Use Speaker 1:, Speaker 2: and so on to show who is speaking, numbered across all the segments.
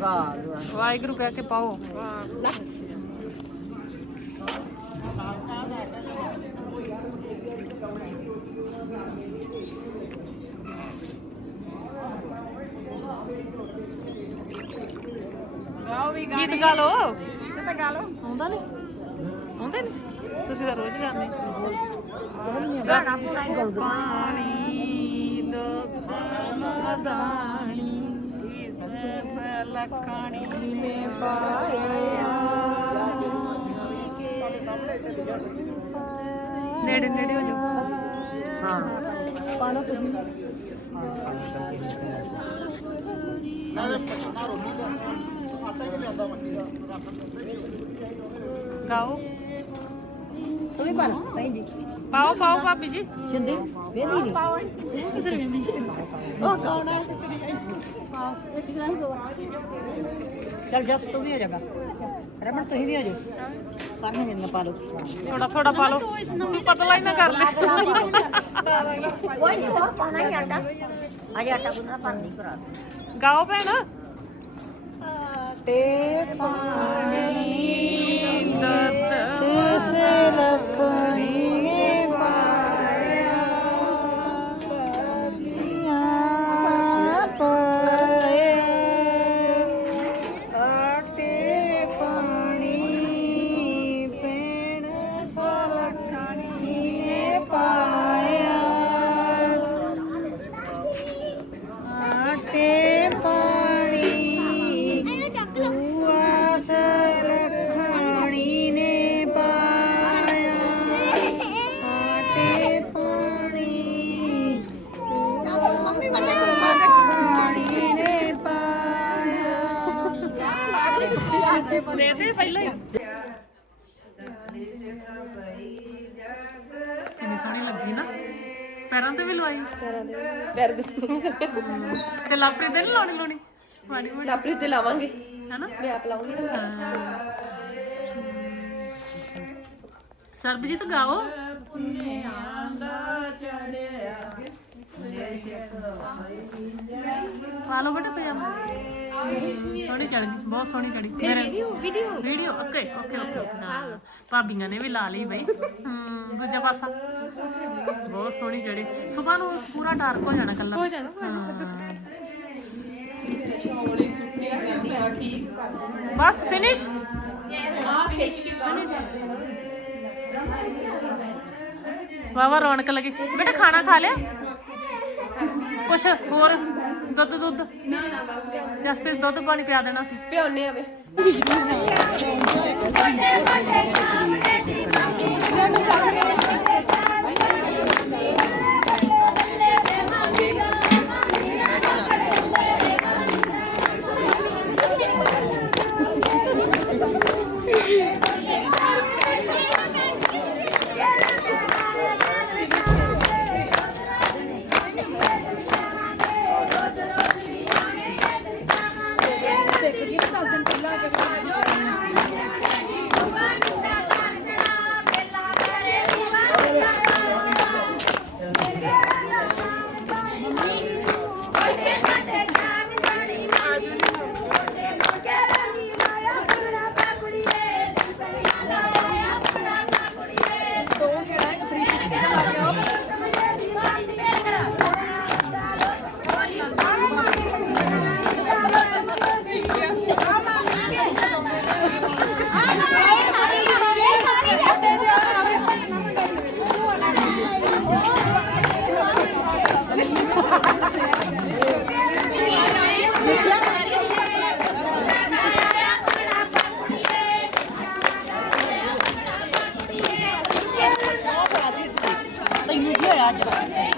Speaker 1: ਵਾਹ
Speaker 2: ਵਾਹਿਗੁਰੂ ਕਹਿ ਕੇ ਪਾਓ। ਗੀਤ ਗਾ ਲੋ
Speaker 1: ਕਿਤੇ ਗਾ ਲਓ।
Speaker 2: ਆਉਂਦਾ ਨਹੀਂ ਆਉਂਦੇ ਨਹੀਂ ਤੁਸੀਂ ਤਾਂ ਰੋਜ਼ ਗਾਉਂਦੇ
Speaker 1: ਗਾਣਾ ਪੂਰਾ ਹੀ ਗਾਉਂਦੇ
Speaker 2: ਪਾਣੀ ਦੋ ਮਦਾਨੀ ਲਖਣੀ ਨੇ ਪਾਇਆ। ਨੇੜੇ ਨੇੜੇ ਹੋ ਜਾਓ।
Speaker 1: ਹਾਂ। ਪਾ ਲਓ ਤੁਸੀਂ।
Speaker 2: ਗਾਓ।
Speaker 1: ਤੂੰ ਵੀ ਪਾ ਲਾ ਨਹੀਂ ਜੀ।
Speaker 2: ਪਾਓ ਪਾਓ ਭਾਬੀ ਜੀ।
Speaker 1: ਸਿੰਦੀ ਵੇਦੀ ਨਹੀਂ
Speaker 2: ਕਿੱਧਰ ਵੇਂਦੀ
Speaker 1: ਉਹ ਕੌਣ ਹੈ? ਚਲ ਜਸ ਤੂੰ ਵੀ ਹੋ ਜਾਗਾ। ਰਮਨ ਤੁਸੀਂ ਵੀ ਹੋ ਜਾਓ। ਸਾਰੀਆਂ ਜਿੰਨਾ ਪਾ ਲਓ।
Speaker 2: ਥੋੜਾ ਥੋੜਾ ਪਾ ਲਓ। ਪਤਲਾ ਹੀ ਨਾ ਕਰ ਲੈ।
Speaker 1: ਕੋਈ ਨਹੀਂ ਹੋਰ ਪਾਣਾ ਹੀ ਆਟਾ। ਅਜੇ ਆਟਾ ਗੁੰਨਣਾ ਪਰ ਨਹੀਂ ਕਰਾ
Speaker 2: ਗਾਓ ਭੈਣ।
Speaker 1: ਤੇ ਪਾਣੀ।
Speaker 2: ਦੇ ਦੇ ਪਹਿਲਾਂ ਹੀ ਕਿੰਨੀ ਸੋਹਣੀ ਲੱਗੀ ਨਾ। ਪੈਰਾਂ ਤੇ ਵੀ ਲਵਾਈ।
Speaker 3: ਪੈਰਾਂ ਦੇ ਪੈਰ ਦੇ
Speaker 2: ਤੇ ਲਾਪਰੀ ਤੇ ਨੀ ਲਾਉਣੀ ਲਾਉਣੀ ਮਾੜੀ ਮੋਟੀ।
Speaker 3: ਲਾਪਰੀ ਤੇ ਲਾਵਾਂਗੇ।
Speaker 2: ਹੈਨਾ?
Speaker 3: ਮੈਂ ਆਪ ਲਾਉਂਗੀ
Speaker 2: ਸਰਬਜੀਤ ਗਾਓ। ਪਾ ਲਓ ਬੇਟਾ ਪਜਾਮਾ। ਸੋਹਣੀ ਚੜ ਗਈ ਬਹੁਤ ਸੋਹਣੀ ਚੜੀ ਮੇਰੇ
Speaker 3: video video.
Speaker 2: Video okay okay okay okay ਹਾਂ ਭਾਬੀਆਂ ਨੇ ਵੀ ਲਾ ਲਈ ਬਈ। ਹਮ ਦੂਜਾ ਪਾਸਾ। ਬਹੁਤ ਸੋਹਣੀ ਚੜੀ ਸਵੇਰ ਨੂੰ ਪੂਰਾ ਡਾਰਕ ਹੋ ਜਾਣਾ ਕੱਲਾ ਹੋ ਜਾਣਾ
Speaker 3: ਸ਼ੌਲੀ ਸੁੱਟੀ ਜਾਂਦੀ ਆ ਠੀਕ
Speaker 2: ਬਸ ਫਿਨਿਸ਼ ਵਾਵਾ ਰੌਣਕ ਲੱਗੀ। ਬੇਟਾ ਖਾਣਾ ਖਾ ਲਿਆ? ਕੁਛ ਹੋਰ? ਦੁੱਧ ਦੁੱਧ। ਨਾ ਨਾ ਬਸ ਜਸਪ੍ਰੀਤ ਦੁੱਧ ਪਾਣੀ ਪਿਆ ਦੇਣਾ ਸੀ।
Speaker 3: ਪਿਆਉਣੇ ਆਵੇ
Speaker 1: Aduh.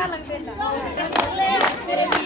Speaker 4: ਵਾਲੀਆਂ ਵਾਲੀਆਂ